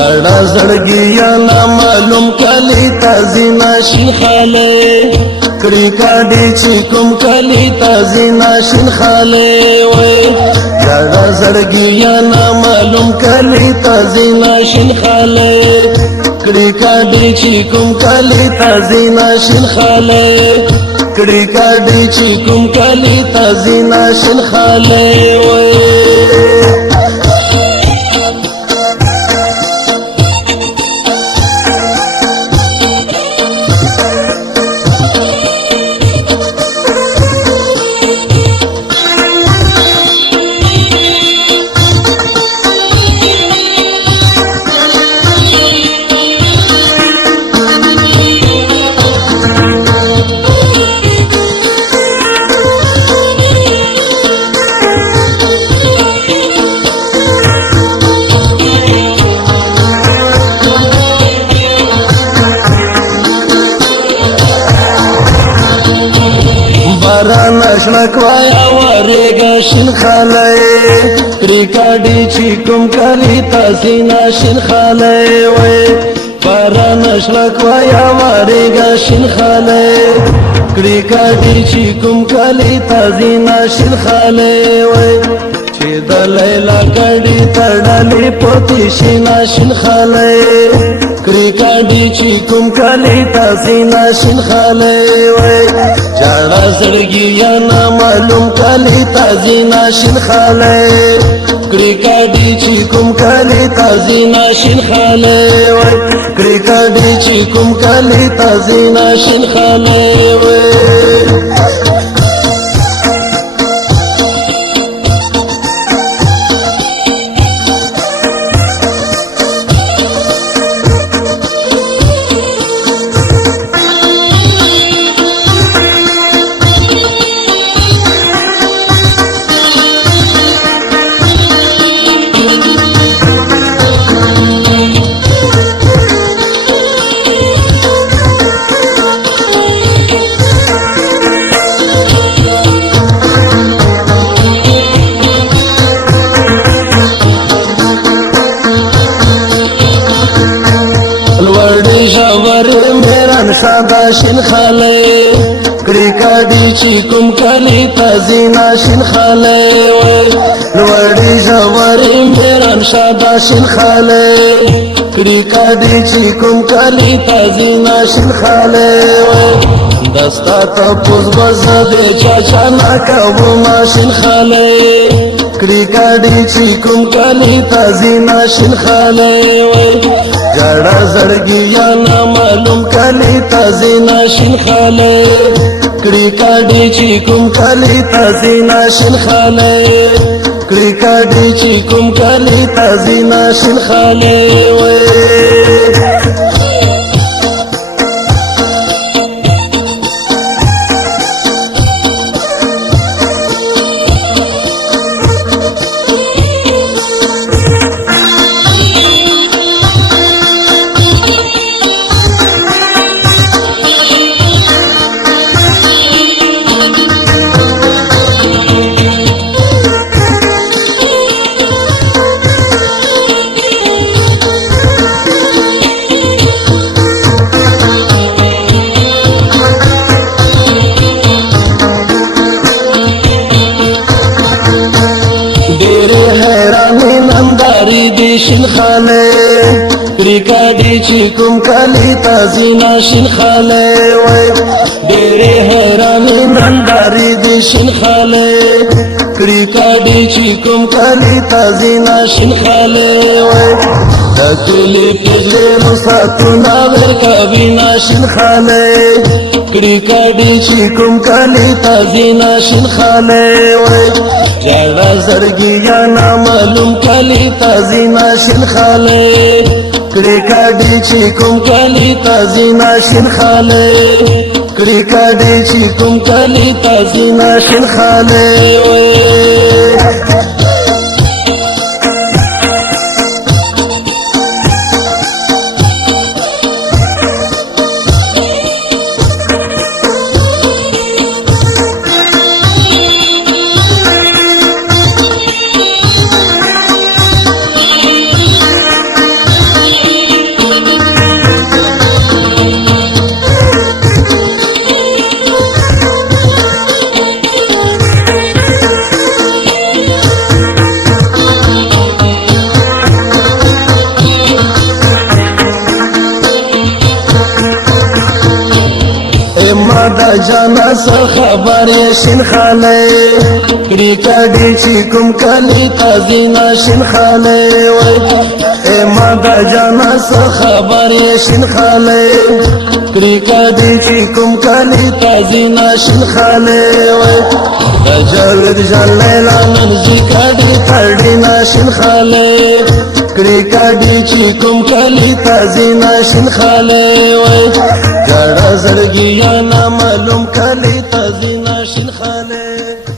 جڑا زړګیا نا معلوم کلی تازینا شین خاله کړي کاډي چې کوم کلی تازینا شین خاله وای جڑا زړګیا نا معلوم کلی تازینا شین خاله کړي کاډي چې کوم کلی تازینا شین خاله کړي کاډي چې کوم کلی تازینا شین خاله وای نشلک وایا ورګه شین خاله ریکاډي چې کوم کلی تاسینا شین خاله وای پر نشلک وایا ورګه شین خاله ریکاډي چې کوم کلی تاسینا شین خاله وای چې د لیلا کډي تړلې پوتې شینا شین خاله کریکاډي چې کوم کلی تاسینا شین خاله وای جڑا زړګیا نا معلوم کلی تازینا شین خاله کریکاډي چې کوم کلی تازینا شین خاله وای کریکاډي چې کوم کلی تازینا شین خاله وای شادا شین خاله کریکاډي چې کوم کلی تازینا شین خاله وای لوړی ژورې میران شادا شین خاله کریکاډي چې کوم کلی تازینا شین خاله وای دستا تپوس بز دې چاچا نا کوم شین خاله کریکاډي چې کوم کلی تازینا شین خاله وای جڑا زړګیا نا معلوم کلی تازینا شین خاله کریکاډي چې کوم کلی تازینا شین خاله کریکاډي چې کوم کلی تازینا شین خاله وای شین خاله کریکاډي چې کوم کلی تازینا شین خاله وای ډېرې حیرانې نندارې دي شین خاله کریکاډي چې کوم کلی تازینا شین خاله وای د کلی پجلو ساتونه ورکوینا شین خاله کریکاډي چې کوم کلی تازینا شین خاله وای جڑا زړګیا نا معلوم کلی تازینا شین خاله کریکاډي چې کوم کلی تازینا شین خاله کریکاډي چې کوم کلی تازینا شین خاله وای جانا څه خبر یې شین خاله کړي کډي چې کوم کلی تازینا شین خاله وای اے ما دا جانا څه خبر یې شین خاله کړي کډي چې کوم کلی تازینا شین خاله وای جلد جلیلا نن زکړي کډي نا شین خاله کړي کډي چې کوم کلی تازینا شین خاله وای جړه زړګي یا نا معلوم کلی تازینا شین خاله